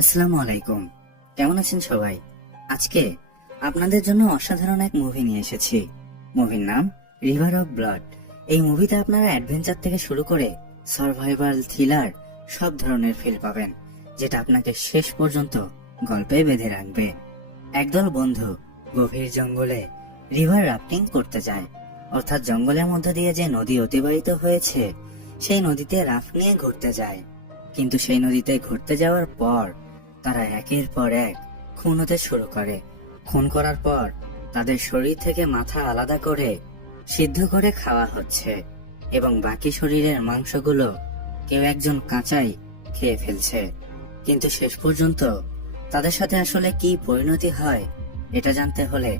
আসসালামু আলাইকুম। কেমন আছেন সবাই? আজকে আপনাদের জন্য অসাধারণ এক মুভি নিয়ে এসেছি। মুভির নাম রিভার অফ ব্লাড। এই মুভিতে আপনারা অ্যাডভেঞ্চার থেকে শুরু করে সার্ভাইভাল, থ্রিলার সব ধরনের ফিল পাবেন, যেটা আপনাকে শেষ পর্যন্ত গল্পে বেঁধে রাখবে। একদল বন্ধু গভীর জঙ্গলে রিভার রাফটিং করতে যায়, অর্থাৎ জঙ্গলের মধ্য দিয়ে যে নদী অতিবাহিত হয়েছে সেই নদীতে রাফট নিয়ে ঘুরতে যায়। কিন্তু সেই নদীতে ঘুরতে যাওয়ার পর তারা একের পর এক খুন হতে শুরু করে। খুন করার পর তাদের শরীর থেকে মাথা আলাদা করে সিদ্ধ করে খাওয়া হচ্ছে, এবং বাকি শরীরের মাংসগুলো কেউ একজন কাঁচাই খেয়ে ফেলছে। কিন্তু শেষ পর্যন্ত তাদের সাথে আসলে কি পরিণতি হয় এটা জানতে হলে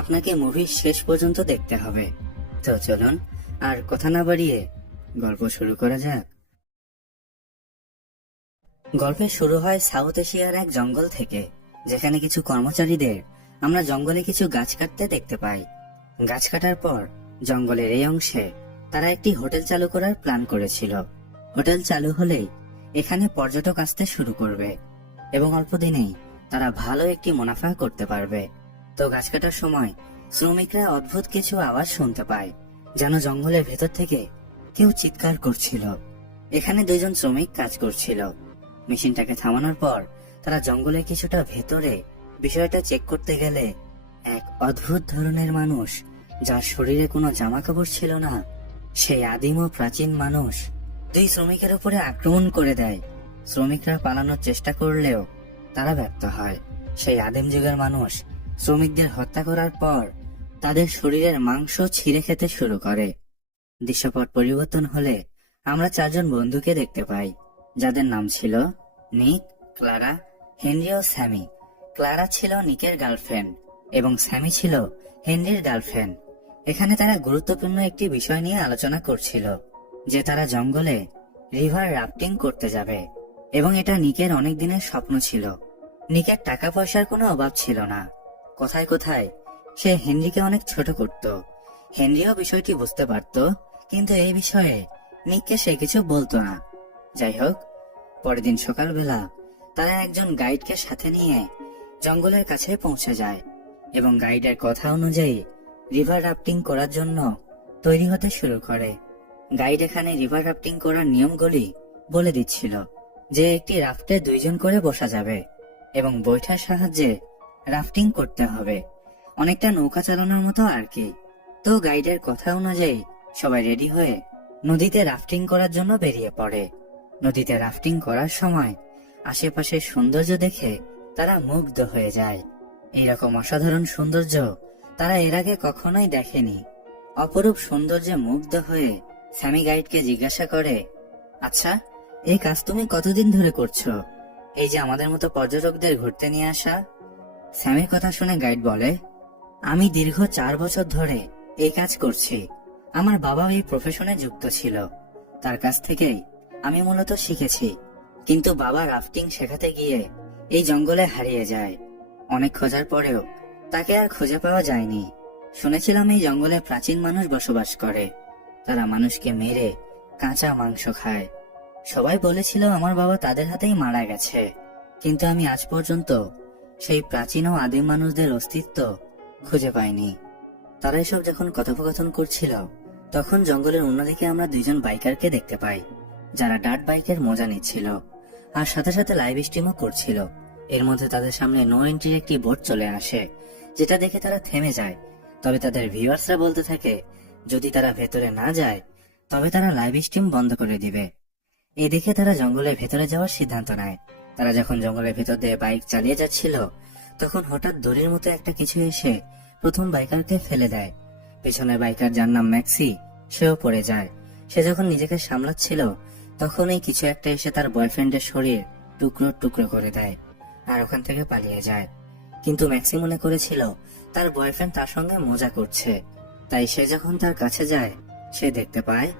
আপনাকে মুভির শেষ পর্যন্ত দেখতে হবে। তো চলুন আর কথা না বাড়িয়ে গল্প শুরু করা যাক। গল্পের শুরু হয় সাউথ এশিয়ার এক জঙ্গল থেকে, যেখানে কিছু কর্মচারীদের আমরা জঙ্গলে কিছু গাছ কাটতে দেখতে পাই। গাছ কাটার পর জঙ্গলের এই অংশে তারা একটি হোটেল চালু করার প্ল্যান করেছিল। হোটেল চালু হলেই এখানে পর্যটক আসতে শুরু করবে এবং অল্প দিনেই তারা ভালো একটি মুনাফা করতে পারবে। তো গাছ কাটার সময় শ্রমিকরা অদ্ভুত কিছু আওয়াজ শুনতে পায়, যেন জঙ্গলের ভেতর থেকে কেউ চিৎকার করছিল। এখানে দুইজন শ্রমিক কাজ করছিল। মেশিনটাকে থামানোর পর তারা জঙ্গলের কিছুটা ভেতরে বিষয়টা চেক করতে গেলে এক অদ্ভুত ধরনের মানুষ, যার শরীরে কোনো জামা কাপড় ছিল না, সেই আদিম ও প্রাচীন মানুষ দুই শ্রমিকের উপরে আক্রমণ করে দেয়। শ্রমিকরা পালানোর চেষ্টা করলেও তারা ব্যর্থ হয়। সেই আদিম যুগের মানুষ শ্রমিকদের হত্যা করার পর তাদের শরীরের মাংস ছিঁড়ে খেতে শুরু করে। দৃশ্যপট পরিবর্তন হলে আমরা চারজন বন্ধুকে দেখতে পাই, যাদের নাম ছিল নিক, ক্লারা, হেনরি ও স্যামি। ক্লারা ছিল নিকের গার্লফ্রেন্ড এবং স্যামি ছিল হেনরির গার্লফ্রেন্ড। এখানে তারা গুরুত্বপূর্ণ একটি বিষয় নিয়ে আলোচনা করছিল, যে তারা জঙ্গলে রিভার রাফটিং করতে যাবে, এবং এটা নিকের অনেক দিনের স্বপ্ন ছিল। নিকের টাকা পয়সার কোনো অভাব ছিল না। কোথায় কোথায় সে হেনরিকে অনেক ছোট করত। হেনরিও বিষয়টি বুঝতে পারত, কিন্তু এই বিষয়ে নিককে সে কিছু বলতো না। যাই হোক, পরের দিন সকালবেলা তারা একজন গাইডকে সাথে নিয়ে জঙ্গলের কাছে পৌঁছে যায় এবং গাইডের কথা অনুযায়ী রিভার রাফটিং করার জন্য তৈরি হতে শুরু করে। গাইড এখানে রিভার রাফটিং করার নিয়মগুলি বলে দিচ্ছিল, যে একটি রাফটে দুইজন করে বসা যাবে এবং বৈঠার সাহায্যে রাফটিং করতে হবে, অনেকটা নৌকা চালানোর মতো আর কি। তো গাইডের কথা অনুযায়ী সবাই রেডি হয়ে নদীতে রাফটিং করার জন্য বেরিয়ে পড়ে। নদীতে রাফটিং করার সময় আশেপাশের সৌন্দর্য দেখে তারা মুগ্ধ হয়ে যায়। এইরকম অসাধারণ সৌন্দর্য তারা এর আগে কখনোই দেখেনি। অপরূপ সৌন্দর্যে মুগ্ধ হয়ে স্যামি গাইডকে জিজ্ঞাসা করে, আচ্ছা, এই কাজ তুমি কতদিন ধরে করছো? এই যে আমাদের মতো পর্যটকদের ঘুরতে নিয়ে আসা। স্যামির কথা শুনে গাইড বলে, আমি দীর্ঘ 4 বছর ধরে এই কাজ করছি। আমার বাবাও এই প্রফেশনে যুক্ত ছিল, তার কাছ থেকেই আমি মূলত শিখেছি। কিন্তু বাবা রাফটিং শেখাতে গিয়ে এই জঙ্গলে হারিয়ে যায়। অনেক খোঁজার পরেও তাকে আর খুঁজে পাওয়া যায়নি। শুনেছিলাম এই জঙ্গলে প্রাচীন মানুষ বসবাস করে, তারা মানুষকে মেরে কাঁচা মাংস খায়। সবাই বলেছিল আমার বাবা তাদের হাতেই মারা গেছে, কিন্তু আমি আজ পর্যন্ত সেই প্রাচীন ও আদিম মানুষদের অস্তিত্ব খুঁজে পাইনি। তারা এসব যখন কথোপকথন করছিল, তখন জঙ্গলের অন্যদিকে আমরা দুইজন বাইকারকে দেখতে পাই, যারা ডার্ট বাইকের মজা নিচ্ছিল আর সাথে সাথে লাইভ স্ট্রিমও করছিল। এর মধ্যে তাদের সামনে নো এন্ট্রির একটি বোর্ড চলে আসে, যেটা দেখে তারা থেমে যায়। তবে তাদের ভিউয়ার্সরা বলতে থাকে, যদি তারা ভেতরে না যায় তবে তারা লাইভ স্ট্রিম বন্ধ করে দিবে। এই দেখে তারা জঙ্গলের ভেতরে যাওয়ার সিদ্ধান্ত নেয়। তারা যখন জঙ্গলের ভেতর দিয়ে বাইক চালিয়ে যাচ্ছিল, তখন হঠাৎ দড়ির মতো একটা কিছু এসে প্রথম বাইকারকে ফেলে দেয়। পেছনের বাইকার, যার নাম ম্যাক্সি, সেও পড়ে যায়। সে যখন নিজেকে সামলাচ্ছিল, তখন এই কিছু একটা এসে তার বয়ফ্রেন্ডের শরীর টুকরো টুকরো করে দেয় আর ওখান থেকে পালিয়ে যায়। কিন্তু ম্যাক্সি মনে করেছিল তার বয়ফ্রেন্ড তার সঙ্গে মজা করছে, তাই সে যখন তার কাছে যায়, সে দেখতে পায়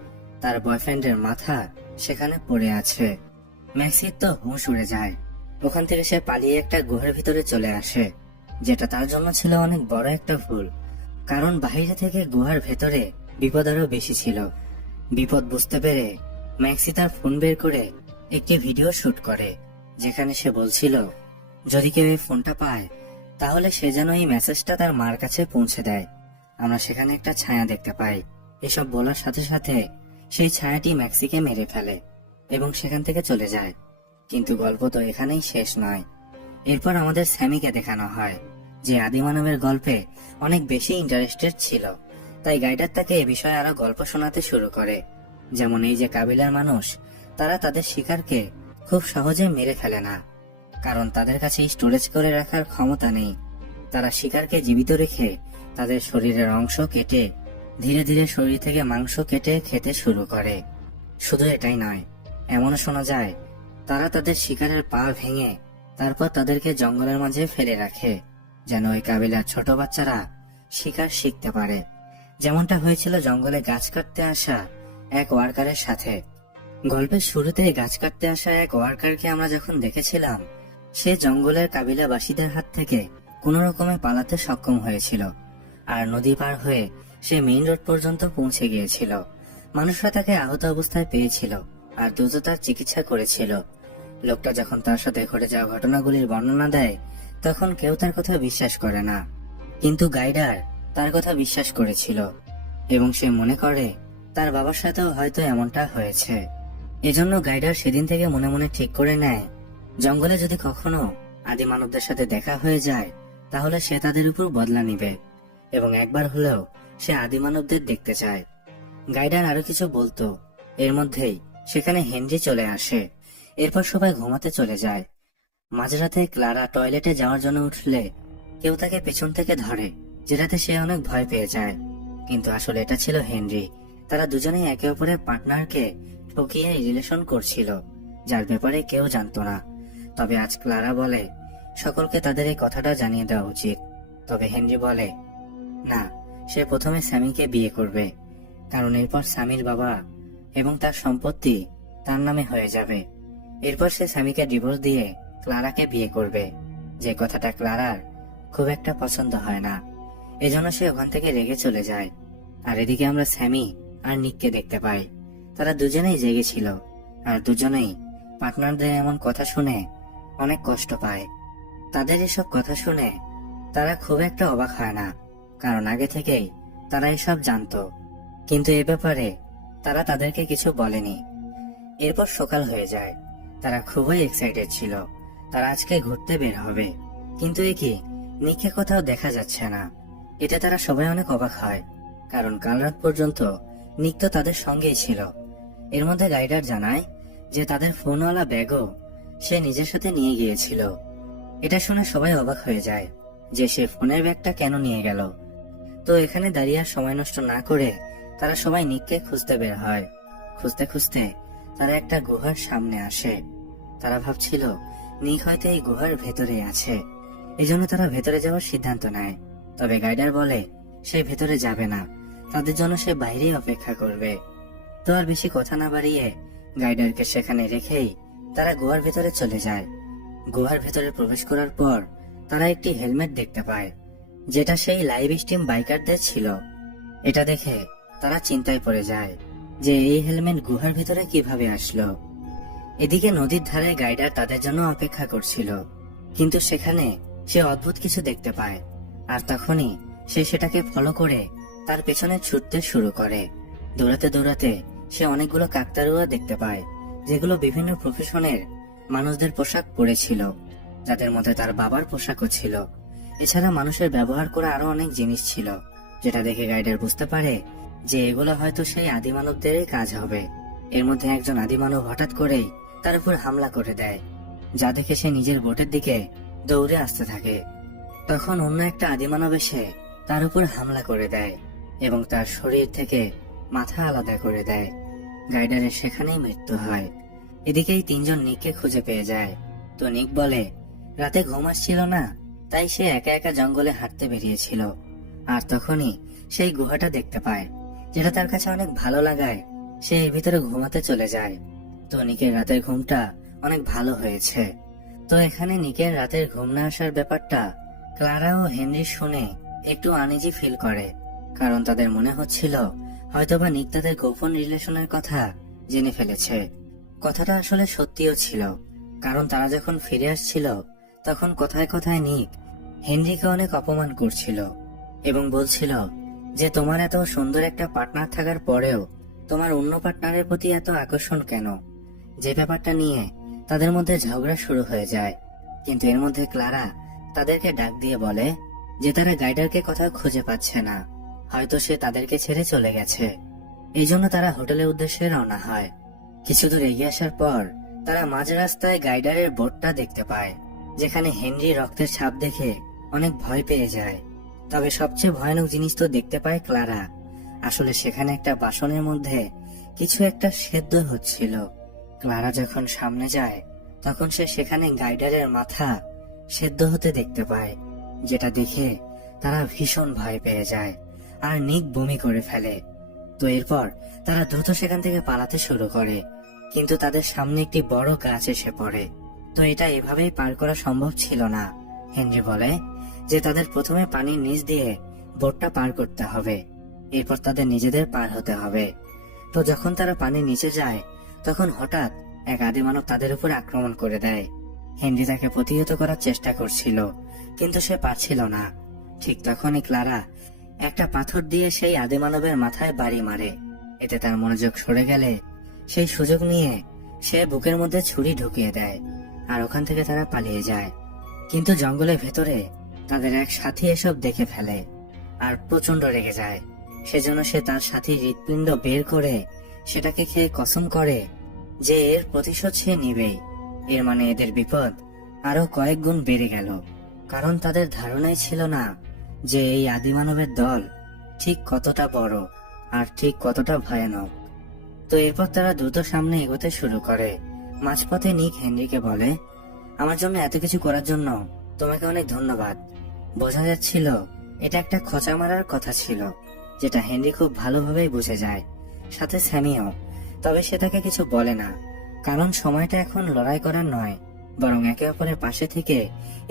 তার বয়ফ্রেন্ডের মাথা সেখানে পড়ে আছে। ম্যাক্সির তো হুঁশ উড়ে যায়। ওখান থেকে সে পালিয়ে একটা গুহার ভিতরে চলে আসে, যেটা তার জন্য ছিল অনেক বড় একটা ভুল, কারণ বাইরে থেকে গুহার ভেতরে বিপদ আরো বেশি ছিল। বিপদ বুঝতে পেরে ম্যাক্সি তার ফোন বের করে একটি ভিডিও শুট করে, যেখানে সে বলছিল যদি কেউ এই ফোনটা পায় তাহলে সে যেন এই মেসেজটা তার মার কাছে পৌঁছে দেয়। আমরা সেখানে একটা ছায়া দেখতে পাই। এসব বলার সাথে সাথে সেই ছায়াটি ম্যাক্সিকে মেরে ফেলে এবং সেখান থেকে চলে যায়। কিন্তু গল্প তো এখানেই শেষ নয়। এরপর আমাদের স্যামিকে দেখানো হয়, যে আদিমানবের গল্পে অনেক বেশি ইন্টারেস্টেড ছিল। তাই গাইডার তাকে এ বিষয়ে আরো গল্প শোনাতে শুরু করে। যেমন এই যে কাবিলার মানুষ, তারা তাদের শিকারকে খুব সহজে মেরে ফেলে না, কারণ তাদের কাছে স্টোরেজ করে রাখার ক্ষমতা নেই। তারা শিকারকে জীবিত রেখে তাদের শরীরের অংশ কেটে ধীরে ধীরে শরীর থেকে মাংস কেটে খেতে শুরু করে। শুধু এটাই নয়, এমনও শোনা যায় তারা তাদের শিকারের পা ভেঙে তারপর তাদেরকে জঙ্গলের মাঝে ফেলে রাখে, যেন ওই কাবিলার ছোট বাচ্চারা শিকার শিখতে পারে। যেমনটা হয়েছিল জঙ্গলে গাছ কাটতে আসা এক ওয়ার্কারের সাথে। গল্পের শুরুতে গাছ কাটতে আসা এক ওয়ার্কারকে আমরা যখন দেখেছিলাম, সে জঙ্গলের কাবিলাবাসীদের হাত থেকে কোনো রকমে পালাতে সক্ষম হয়েছিল, আর নদী পার হয়ে সে মেইন রোড পর্যন্ত পৌঁছে গিয়েছিল। মানুষরা তাকে আহত অবস্থায় পেয়েছিল আর দ্রুত তার চিকিৎসা করেছিল। লোকটা যখন তার সাথে ঘটে যাওয়া ঘটনাগুলির বর্ণনা দেয়, তখন কেউ তার কথা বিশ্বাস করে না, কিন্তু গাইডার তার কথা বিশ্বাস করেছিল এবং সে মনে করে তার বাবার সাথেও হয়তো এমনটা হয়েছে। এজন্য গাইডার সেদিন থেকে মনে মনে ঠিক করে নেয়, জঙ্গলে যদি কখনো আদি মানবদের সাথে দেখা হয়ে যায় তাহলে সে তাদের উপর বদলা নিবে এবং একবার হলেও সে আদি মানবদের দেখতে চায়। গাইডার আরো কিছু বলতো, এর মধ্যেই সেখানে হেনরি চলে আসে। এরপর সবাই ঘুমাতে চলে যায়। মাঝরাতে ক্লারা টয়লেটে যাওয়ার জন্য উঠলে কেউ তাকে পেছন থেকে ধরে, যেটাতে সে অনেক ভয় পেয়ে যায়। কিন্তু আসলে এটা ছিল হেনরি। তারা দুজনেই একে অপরের পার্টনারকে ঠকিয়ে রিলেশন করছিল, যার ব্যাপারে কেউ জানতো না। তবে আজ ক্লারা বলে সকলকে তাদের এই কথাটা জানিয়ে দেওয়া উচিত। তবে হেনরি বলে না, সে প্রথমে স্যামিকে বিয়ে করবে, কারণ এরপর স্যামির বাবা এবং তার সম্পত্তি তার নামে হয়ে যাবে। এরপর সে স্যামিকে ডিভোর্স দিয়ে ক্লারাকে বিয়ে করবে, যে কথাটা ক্লারার খুব একটা পছন্দ হয় না। এজন্য সে ওখান থেকে রেগে চলে যায়। আর এদিকে আমরা স্যামি আর নিককে দেখতে পাই। তারা দুজনেই জেগেছিল আর দুজনেই পার্টনারদের এমন কথা শুনে অনেক কষ্ট পায়। তাদের এসব কথা শুনে তারা খুব একটা অবাক হয় না, কারণ আগে থেকেই তারা এসব জানতো, কিন্তু এ ব্যাপারে তারা তাদেরকে কিছু বলেনি। এরপর সকাল হয়ে যায়। তারা খুবই এক্সাইটেড ছিল, তারা আজকে ঘুরতে বের হবে, কিন্তু এ কি, নিককে কোথাও দেখা যাচ্ছে না। এতে তারা সবাই অনেক অবাক হয়, কারণ কাল রাত পর্যন্ত নিক তো তাদের সঙ্গেই ছিল। এর মধ্যে গাইডার জানায় যে তাদের ফোনওয়ালা ব্যাগও সে নিজের সাথে নিয়ে গিয়েছিল। এটা শুনে সবাই অবাক হয়ে যায় যে সে ফোনের ব্যাগটা কেন নিয়ে গেল। তো এখানে দাঁড়িয়ে আর সময় নষ্ট না করে তারা সবাই নিককে খুঁজতে বের হয়। খুঁজতে খুঁজতে তারা একটা গুহার সামনে আসে। তারা ভাবছিল নিক হয়তো এই গুহার ভেতরে আছে, এজন্য তারা ভেতরে যাওয়ার সিদ্ধান্ত নেয়। তবে গাইডার বলে সে ভেতরে যাবে না, তাদের জন্য সে বাইরেই অপেক্ষা করবে। তো আর বেশি কথা না বাড়িয়ে গাইডারকে সেখানে রেখেই তারা গুহার ভেতরে চলে যায়। গুহার ভেতরে প্রবেশ করার পর তারা একটি হেলমেট দেখতে পায়, যেটা সেই লাইভ স্ট্রিম বাইকারদের ছিল। এটা দেখে তারা চিন্তায় পড়ে যায় যে এই হেলমেট গুহার ভিতরে কিভাবে আসলো। এদিকে নদীর ধারে গাইডার তাদের জন্য অপেক্ষা করছিল, কিন্তু সেখানে সে অদ্ভুত কিছু দেখতে পায়, আর তখনই সে সেটাকে ফলো করে তার পেছনে ছুটতে শুরু করে। দৌড়াতে দৌড়াতে সে অনেকগুলো কাকতাড়ুয়া দেখতে পায়, যেগুলো বিভিন্ন প্রফেশনের মানুষদের পোশাক পরেছিল, যাদের মধ্যে তার বাবার পোশাকও ছিল। এছাড়া মানুষের ব্যবহার করা আরো অনেক জিনিস ছিল, যেটা দেখে গাইডার বুঝতে পারে যে এগুলো হয়তো সেই আদিমানবদেরই কাজ হবে। এর মধ্যে একজন আদিমানব হঠাৎ করেই তার উপর হামলা করে দেয়, যা দেখে সে নিজের বোটের দিকে দৌড়ে আসতে থাকে। তখন অন্য একটা আদিমানব এসে তার উপর হামলা করে দেয় এবং তার শরীর থেকে মাথা আলাদা করে দেয়। গাইডারের সেখানেই মৃত্যু হয়। এদিকেই তিনজন নিককে খুঁজে পেয়ে যায়। তো নিক বলে রাতে ঘুম আসছিল না, তাই সে একা একা জঙ্গলে হাঁটতে বেরিয়েছিল। আর তখনই সেই গুহাটা দেখতে পায়, যেটা তার কাছে অনেক ভালো লাগায় সে এর ভিতরে ঘুমাতে চলে যায়। তো নিকের রাতের ঘুমটা অনেক ভালো হয়েছে। তো এখানে নিকের রাতের ঘুম না আসার ব্যাপারটা ক্লারা ও হেনরি শুনে একটু আনইজি ফিল করে, কারণ তাদের মনে হচ্ছিল হয়তোবা নিক তাদের গোপন রিলেশনের কথা জেনে ফেলেছে। কথাটা আসলে সত্যিও ছিল, কারণ তারা যখন ফিরে আসছিল তখন কথায় কথায় নিক হেনরিকে অনেক অপমান করছিল এবং বলছিল যে তোমার এত সুন্দর একটা পার্টনার থাকার পরেও তোমার অন্য পার্টনারের প্রতি এত আকর্ষণ কেন। যে ব্যাপারটা নিয়ে তাদের মধ্যে ঝগড়া শুরু হয়ে যায়। কিন্তু এর মধ্যে ক্লারা তাদেরকে ডাক দিয়ে বলে যে তারা গাইডারকে কোথাও খুঁজে পাচ্ছে না, হয়তো সে তাদেরকে ছেড়ে চলে গেছে। এই জন্য তারা হোটেলের উদ্দেশ্যে রওনা হয়। কিছু দূর এগিয়ে আসার পর তারা মাঝ রাস্তায় গাইডারের বোটটা দেখতে পায়, যেখানে হেনরি রক্তের ছাপ দেখে অনেক ভয় পেয়ে যায়। তবে সবচেয়ে ভয়ানক জিনিস তো দেখতে পায় ক্লারা। আসলে সেখানে একটা বাসনের মধ্যে কিছু একটা সেদ্ধ হচ্ছিল। ক্লারা যখন সামনে যায় তখন সে সেখানে গাইডারের মাথা সেদ্ধ হতে দেখতে পায়, যেটা দেখে তারা ভীষণ ভয় পেয়ে যায় আর নিক বমি করে ফেলে। তো এরপর তারা দ্রুত সেখান থেকে পালাতে শুরু করে, কিন্তু তাদের সামনে একটি বড় গাছ এসে পড়ে। তো এটা এভাবেই পার করা সম্ভব ছিল না। হেনরি বলে যে তাদের প্রথমে পানির নিচ দিয়ে বোটটা পার করতে হবে, এরপর তাদের নিজেদের পার হতে হবে। তো যখন তারা পানির নিচে যায় তখন হঠাৎ এক আদিমানব তাদের উপর আক্রমণ করে দেয়। হেনরি তাকে প্রতিহত করার চেষ্টা করছিল, কিন্তু সে পারছিল না। ঠিক তখনই ক্লারা একটা পাথর দিয়ে সেই আদিমানবের মাথায় বাড়ি মারে। এতে তার মনোযোগ সরে গেলে সেই সুযোগ নিয়ে সে বুকের মধ্যে ছুরি ঢুকিয়ে দেয় আর ওখান থেকে তারা পালিয়ে যায়। কিন্তু জঙ্গলের ভেতরে তাদের এক সাথী এসব দেখে ফেলে আর প্রচন্ড রেগে যায়। সেজন্য সে তার সাথীর হৃৎপিণ্ড বের করে সেটাকে খেয়ে কসম করে যে এর প্রতিশোধ সে নিবেই। এর মানে এদের বিপদ আরো কয়েক গুণ বেড়ে গেল, কারণ তাদের ধারণাই ছিল না যে এই আদিমানবের দল ঠিক কতটা বড় আর ঠিক কতটা ভয়ানক। তো এরপর তারা দ্রুত সামনে এগোতে শুরু করে। মাঝপথে নিক হেনরিকে বলে, আমার জন্য এত কিছু করার জন্য তোমাকে অনেক ধন্যবাদ। বোঝা যাচ্ছিল এটা একটা খোঁচা মারার কথা ছিল, যেটা হেনরি খুব ভালোভাবেই বুঝে যায়, সাথে স্যামিও। তবে সে তাকে কিছু বলে না, কারণ সময়টা এখন লড়াই করার নয়, বরং একে অপরের পাশে থেকে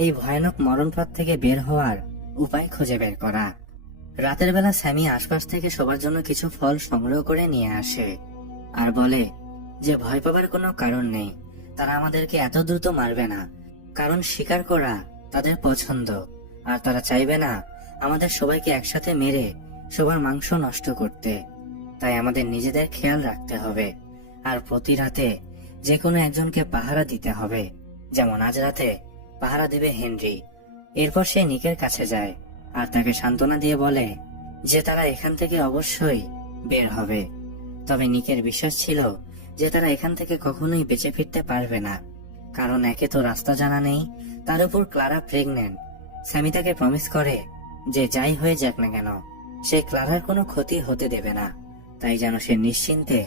এই ভয়ানক মরণপথ থেকে বের হওয়ার উপায় খুঁজে বের করা। রাতের বেলা স্যামি আশপাশ থেকে সবার জন্য কিছু ফল সংগ্রহ করে নিয়ে আসে আর বলে যে ভয় পাবার কোনো কারণ নেই, তারা আমাদেরকে এত দ্রুত মারবে না, কারণ শিকার করা তাদের পছন্দ আর তারা চাইবে না আমাদের সবাইকে একসাথে মেরে সবার মাংস নষ্ট করতে। তাই আমাদের নিজেদের খেয়াল রাখতে হবে আর প্রতি রাতে যে কোনো একজনকে পাহারা দিতে হবে, যেমন আজ রাতে পাহারা দেবে হেনরি। এরপর সে নিকের কাছে যায় আর তাকে সান্ত্বনা দিয়ে বলে যে তারা এখান থেকে অবশ্যই বের হবে। তবে নিকের বিশ্বাস ছিল যে তারা এখান থেকে কখনোই বেঁচে ফিরতে পারবে না, কারণ একে তো রাস্তা জানা নেই, তার উপর ক্লারা প্রেগনেন্ট। স্যামি তাকে প্রমিস করে যে যাই হয়ে যাক না কেন সে ক্লারার কোনো ক্ষতি হতে দেবে না, তাই যেন সে নিশ্চিন্তে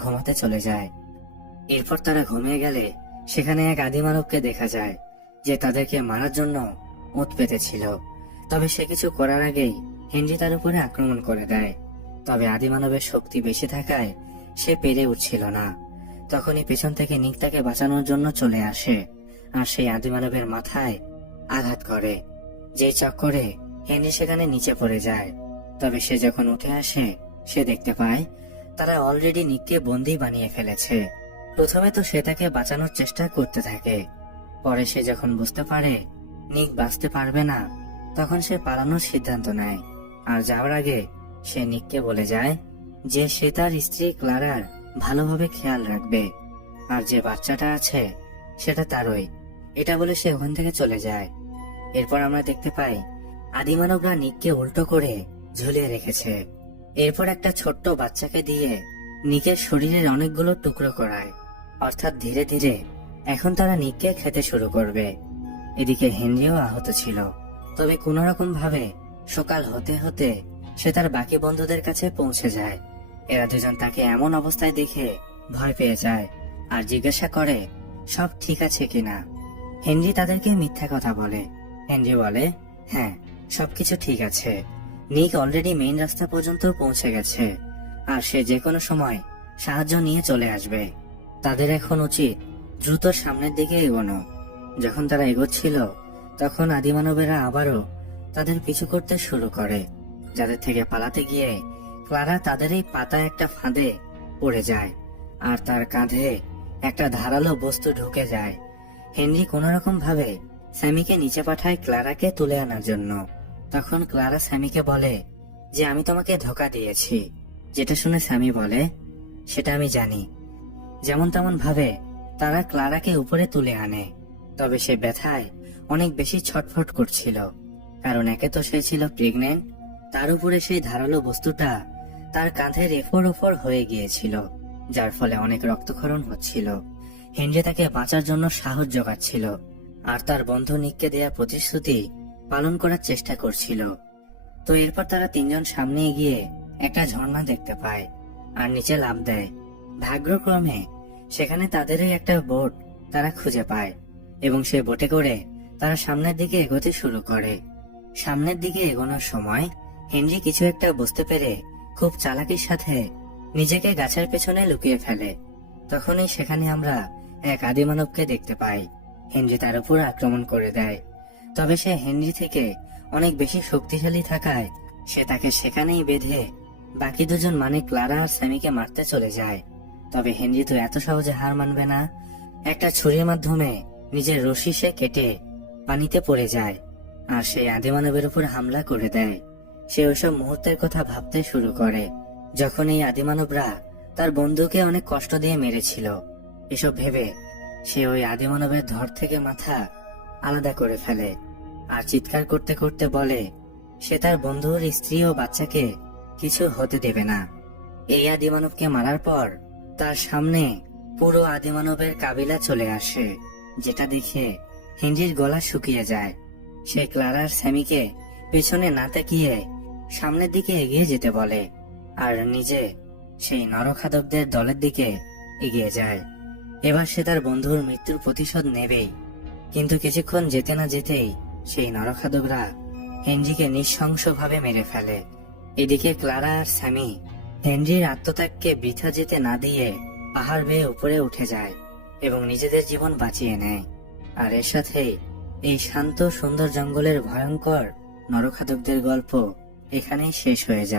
ঘুমাতে চলে যায়। এরপর তারা ঘুমিয়ে গেলে সেখানে এক আদিমানবকে দেখা যায় যে তাদেরকে মারার জন্য ওঁত পেতেছিল। তবে সে কিছু করার আগেই হেনরি তার উপরে আক্রমণ করে দেয়। তবে আদিমানবের শক্তি বেশি থাকায় সে পেরে উঠছিল না। তখনই পেছন থেকে নিক তাকে বাঁচানোর জন্য চলে আসে আর সেই আদিমানবের মাথায় আঘাত করে, যে চক্করে হেনরি সেখানে নিচে পড়ে যায়। তবে সে যখন উঠে আসে সে দেখতে পায় তারা অলরেডি নিককে বন্দী বানিয়ে ফেলেছে। প্রথমে তো সে তাকে বাঁচানোর চেষ্টা করতে থাকে, পরে সে যখন বুঝতে পারে নিক বাঁচতে পারবে না তখন সে পালানোর সিদ্ধান্ত নেয়। আর যাওয়ার আগে সে নিককে বলে যায় যে সে তার স্ত্রী ক্লারার ভালোভাবে খেয়াল রাখবে আর যে বাচ্চাটা আছে সেটা তারই। এটা বলে সে ওখান থেকে চলে যায়। এরপর আমরা দেখতে পাই আদিমানবরা নিককে উল্টো করে ঝুলিয়ে রেখেছে। এরপর একটা ছোট্ট বাচ্চাকে দিয়ে নিকের শরীরের অনেকগুলো টুকরো করায়, অর্থাৎ ধীরে ধীরে এখন তারা নিককে খেতে শুরু করবে। এদিকে হেনরিও আহত ছিল, তবে কোনো রকম ভাবে সকাল হতে হতে সে তার বাকি বন্ধুদের কাছে পৌঁছে যায়। এরা দুজন তাকে এমন অবস্থায় দেখে ভয় পেয়ে যায় আর জিজ্ঞাসা করে সব ঠিক আছে কিনা। হেনরি তাদেরকে মিথ্যা কথা বলে। হেনরি বলে, হ্যাঁ সবকিছু ঠিক আছে, নিক অলরেডি মেইন রাস্তা পর্যন্ত পৌঁছে গেছে আর সে যে কোনো সময় সাহায্য নিয়ে চলে আসবে। তাদের এখন উচিত দ্রুত সামনের দিকে এগোনো। যখন তারা এগোচ্ছিল তখন আদিমানবেরা আবারও তাদের পিছু করতে শুরু করে, যাদের থেকে পালাতে গিয়ে ক্লারা তাদের এই পাতা একটা ফাঁদে পড়ে যায় আর তার কাঁধে একটা ধারালো বস্তু ঢুকে যায়, হেনরি কোনো রকম ভাবে স্যামিকে নিচে পাঠায় ক্লারাকে তুলে আনার জন্য। তখন ক্লারা স্যামিকে বলে যে আমি তোমাকে ধোঁকা দিয়েছি। যেটা শুনে স্যামি বলে, সেটা আমি জানি। যেমন তেমন ভাবে তারা ক্লারাকে উপরে তুলে আনে। তবে সে ব্যথায় অনেক বেশি ছটফট করছিল, কারণ একে তো সে ছিল প্রেগনেন্ট, তার উপরে সেই ধারালো বস্তুটা তার কাঁধের এফর ওফর হয়ে গিয়েছিল, যার ফলে অনেক রক্তক্ষরণ হচ্ছিল। হেনরি তাকে বাঁচার জন্য সাহস জোগাচ্ছিল আর তার বন্ধু নিককে দেয়া প্রতিশ্রুতি পালন করার চেষ্টা করছিল। তো এরপর তারা তিনজন সামনে এগিয়ে একটা ঝর্ণা দেখতে পায় আর নিচে লাফ দেয়। ভাগ্যক্রমে সেখানে তাদেরই একটা বোট তারা খুঁজে পায় এবং সে বোটে করে তারা সামনের দিকে এগোতে শুরু করে। সামনের দিকে এগোনোর সময় হেনরি কিছু একটা বুঝতে পেরে খুব চালাকির সাথে নিজেকে গাছের পেছনে লুকিয়ে ফেলে। তখনই সেখানে আমরা এক আদিমানবকে দেখতে পাই। হেনরি তার উপর আক্রমণ করে দেয়, তবে সে হেনরি থেকে অনেক বেশি শক্তিশালী থাকায় সে তাকে সেখানেই বেঁধে বাকি দুজন মানে ক্লারা আর স্যামিকে মারতে চলে যায়। তবে হেনরি তো এত সহজে হার মানবে না। একটা ছুরির মাধ্যমে নিজের রশি সে কেটে পানিতে পড়ে যায় আর সেই আদিমানবের উপর হামলা করে দেয়। সে ওইসব মুহূর্তের কথা ভাবতে শুরু করে যখন এই আদিমানবরা তার বন্ধুকে অনেক কষ্ট দিয়ে মেরেছিল। এসব ভেবে সে ওই আদিমানবের ধর থেকে মাথা আলাদা করে ফেলে আর চিৎকার করতে করতে বলে সে তার বন্ধুর স্ত্রী ও বাচ্চাকে কিছু হতে দেবে না। এই আদিমানবকে মারার পর তার সামনে পুরো আদিমানবের কাবিলা চলে আসে, যেটা দেখে হেনরির গলা শুকিয়ে যায়। সে ক্লারার স্যামিকে পেছনে না তাকিয়ে সামনের দিকে এগিয়ে যেতে বলে আর নিজে সেই নরখাদকদের দলের দিকে এগিয়ে যায়। এবার সে তার বন্ধুর মৃত্যুর প্রতিশোধ নেবেই, কিন্তু কিছুক্ষণ যেতে না যেতেই সেই নরখাদকরা হেনরিকে নৃশংসভাবে মেরে ফেলে। এদিকে ক্লারা আর স্যামি হেনরির আত্মত্যাগকে বৃথা যেতে না দিয়ে পাহাড় বেয়ে উপরে উঠে যায় এবং নিজেদের জীবন বাঁচিয়ে নেয়। আর এর সাথেই এই শান্ত সুন্দর জঙ্গলের ভয়ঙ্কর নরখাদকদের গল্প এখানেই শেষ হয়ে যায়।